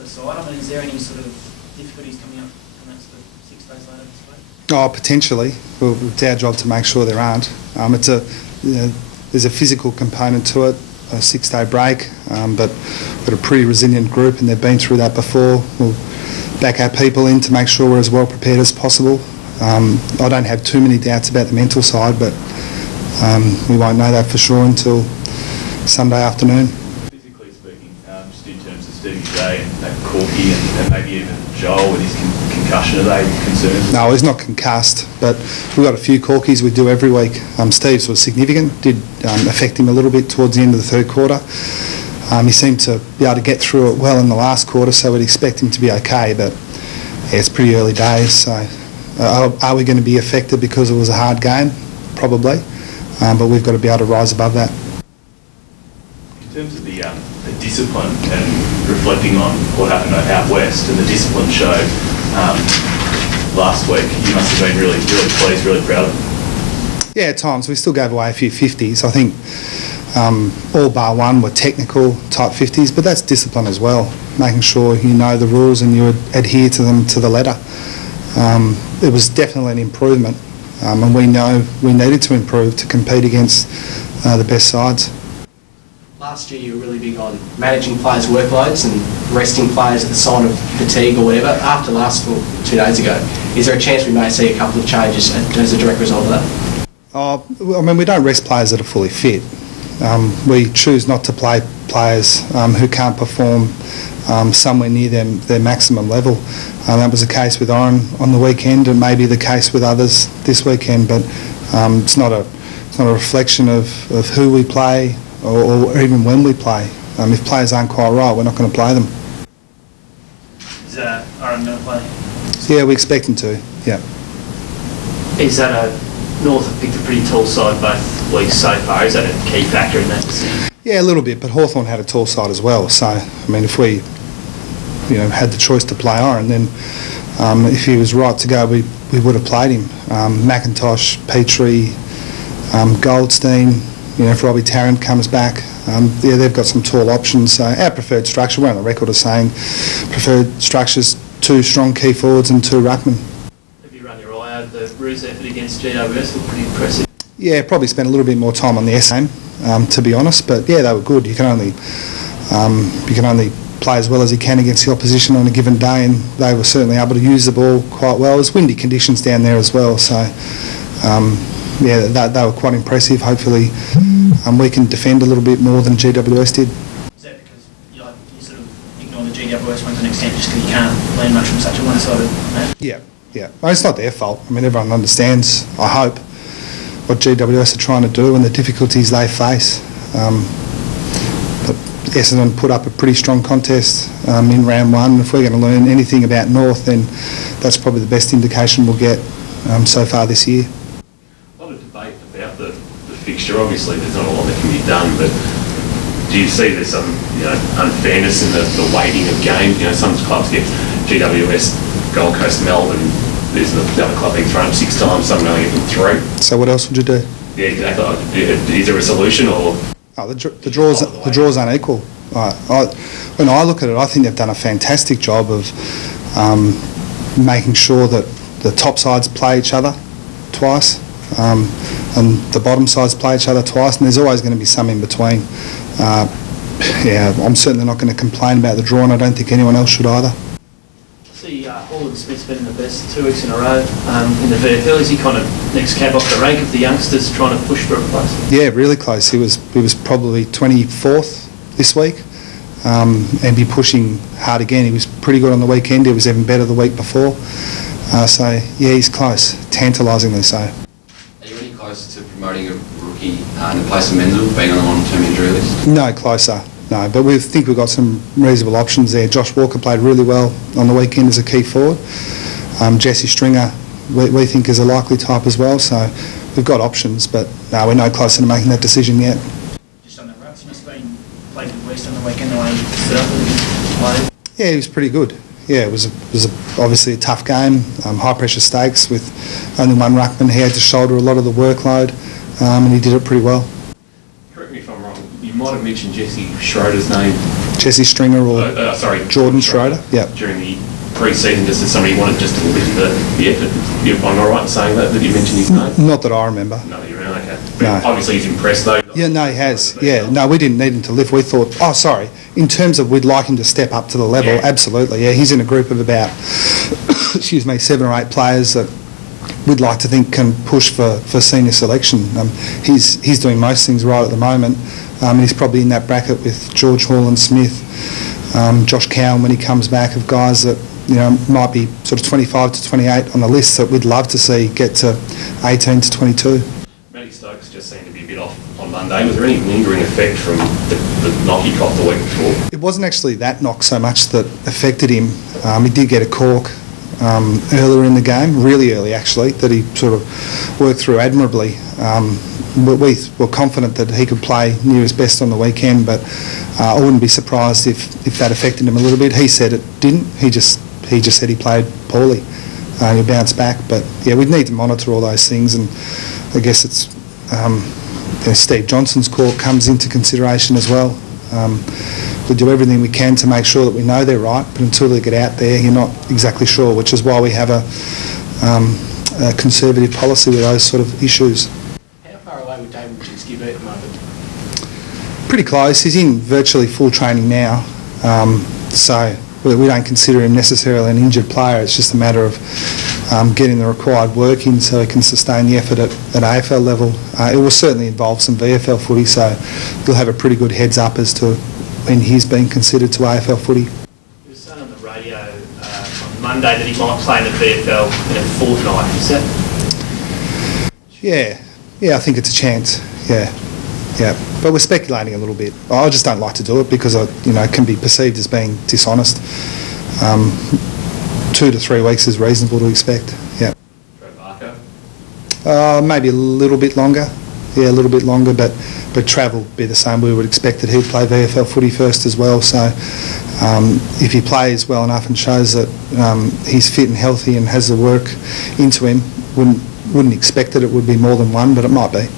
the side? I mean, is there any sort of difficulties coming up in that sort of 6 days later this week? Oh, potentially. Well, it's our job to make sure there aren't. There's a physical component to it, a 6-day break, but we've got a pretty resilient group and they've been through that before. We'll back our people in to make sure we're as well prepared as possible. I don't have too many doubts about the mental side, but we won't know that for sure until Sunday afternoon. Physically speaking, just in terms of Stevie J and Corky and maybe even Joel with his concussion, are they concerns? No, he's not concussed, but we've got a few Corkies we do every week. Steve's was significant, did affect him a little bit towards the end of the third quarter. He seemed to be able to get through it well in the last quarter, so we'd expect him to be okay, but yeah, it's pretty early days, so are we going to be affected because it was a hard game? Probably, but we've got to be able to rise above that. In terms of the discipline and reflecting on what happened out west and the discipline show last week, you must have been really pleased, really proud of it. Yeah, at times. We still gave away a few 50s. I think all bar one were technical type 50s, but that's discipline as well, making sure you know the rules and you adhere to them to the letter. It was definitely an improvement, and we know we needed to improve to compete against the best sides. Last year you were really big on managing players' workloads and resting players at the sign of fatigue or whatever. After last 2 days ago, is there a chance we may see a couple of changes as a direct result of that? I mean, we don't rest players that are fully fit. We choose not to play players who can't perform somewhere near their maximum level. That was the case with Oren on the weekend, and maybe the case with others this weekend. But it's not a reflection of who we play or even when we play. If players aren't quite right, we're not going to play them. Is Oren going to play? Yeah, we expect him to. Yeah. Is that North have picked a pretty tall side both weeks so far? Is that a key factor in that decision? Yeah, a little bit, but Hawthorn had a tall side as well. So, I mean, if we had the choice to play Oren, then if he was right to go, we would have played him. McIntosh, Petrie, Goldstein, if Robbie Tarrant comes back, they've got some tall options. So our preferred structure, we're on the record of saying preferred structures, 2 strong key forwards and 2 ruckmen. Have you run your eye over the Roos effort against GWS? Looked pretty impressive. Yeah, probably spent a little bit more time on the SM, to be honest. But yeah, they were good. You can only play as well as you can against the opposition on a given day, and they were certainly able to use the ball quite well. It was windy conditions down there as well, so yeah, they were quite impressive. Hopefully we can defend a little bit more than GWS did. Is that because you sort of ignore the GWS one to an extent just because you can't learn much from such a one-sided match? Yeah. Well, it's not their fault. I mean, everyone understands, I hope, what GWS are trying to do and the difficulties they face. But Essendon put up a pretty strong contest in round 1. If we're going to learn anything about North, then that's probably the best indication we'll get so far this year. A lot of debate about the fixture. Obviously, there's not a lot that can be done, but do you see there's some unfairness in the weighting of games? Some clubs get GWS, Gold Coast, Melbourne. There's the other club being thrown 6 times. Some only get them 3. So what else would you do? Yeah, exactly. Is there a solution or? Oh, the draw's unequal. When I look at it, I think they've done a fantastic job of making sure that the top sides play each other twice, and the bottom sides play each other twice, and there's always going to be some in between. Yeah, I'm certainly not going to complain about the draw, and I don't think anyone else should either. See, Hall Smith's been in the best 2 weeks in a row in the VFL. Is he kind of next cab off the rank of the youngsters trying to push for a place? Yeah, really close. He was probably 24th this week, and be pushing hard again. He was pretty good on the weekend. He was even better the week before. So yeah, he's close, tantalisingly so. Are you any closer to promoting a rookie in the place of Menzel, being on the long-term injury list? No, closer. No, but we think we've got some reasonable options there. Josh Walker played really well on the weekend as a key forward. Jesse Stringer, we think, is a likely type as well. So we've got options, but no, we're no closer to making that decision yet. Just on that, Ruck Smith's played with West on the weekend, the way he set up and played. Yeah, he was pretty good. Yeah, it was obviously a tough game, high pressure stakes with only one ruckman. He had to shoulder a lot of the workload, and he did it pretty well. Correct me if I'm wrong, you might have mentioned Jesse Schroeder's name. Jesse Stringer or Sorry, Jordan Schroeder. Yeah. During the pre-season, just as somebody wanted just to look into the effort. I'm all right in saying that you mentioned his name? Not that I remember. No, you're right, okay. But No. obviously he's impressed though. Yeah, no, he has. Yeah, no, we didn't need him to lift. We thought, in terms of we'd like him to step up to the level, Yeah. absolutely. Yeah, he's in a group of about, 7 or 8 players that we'd like to think can push for senior selection. He's doing most things right at the moment. He's probably in that bracket with George Hall-Smith, Josh Cowan when he comes back, of guys that might be sort of 25 to 28 on the list that we'd love to see get to 18 to 22. Matty Stokes just seemed to be a bit off on Monday. Was there any lingering effect from the knock he copped the week before? It wasn't actually that knock so much that affected him. He did get a cork earlier in the game, really early actually, that he sort of worked through admirably. We were confident that he could play near his best on the weekend, but I wouldn't be surprised if that affected him a little bit. He said it didn't. He just said he played poorly and he bounced back. But yeah, we'd need to monitor all those things, and I guess it's Steve Johnson's cork comes into consideration as well. We do everything we can to make sure that we know they're right, but until they get out there, you're not exactly sure, which is why we have a conservative policy with those sort of issues. How far away would David Wojcicki be at the moment? Pretty close. He's in virtually full training now, so we don't consider him necessarily an injured player. It's just a matter of getting the required work in so he can sustain the effort at AFL level. It will certainly involve some VFL footy, so you'll have a pretty good heads up as to when he's being considered to AFL footy. He was saying on the radio on Monday that he might play in the VFL in a fortnight. Is that? Yeah, I think it's a chance. Yeah, but we're speculating a little bit. I just don't like to do it because it can be perceived as being dishonest. 2 to 3 weeks is reasonable to expect. Yeah. Trey Barker? Maybe a little bit longer. Yeah, a little bit longer, but Trav will be the same. We would expect that he'd play VFL footy first as well. So if he plays well enough and shows that he's fit and healthy and has the work into him, wouldn't expect that it would be more than one, but it might be.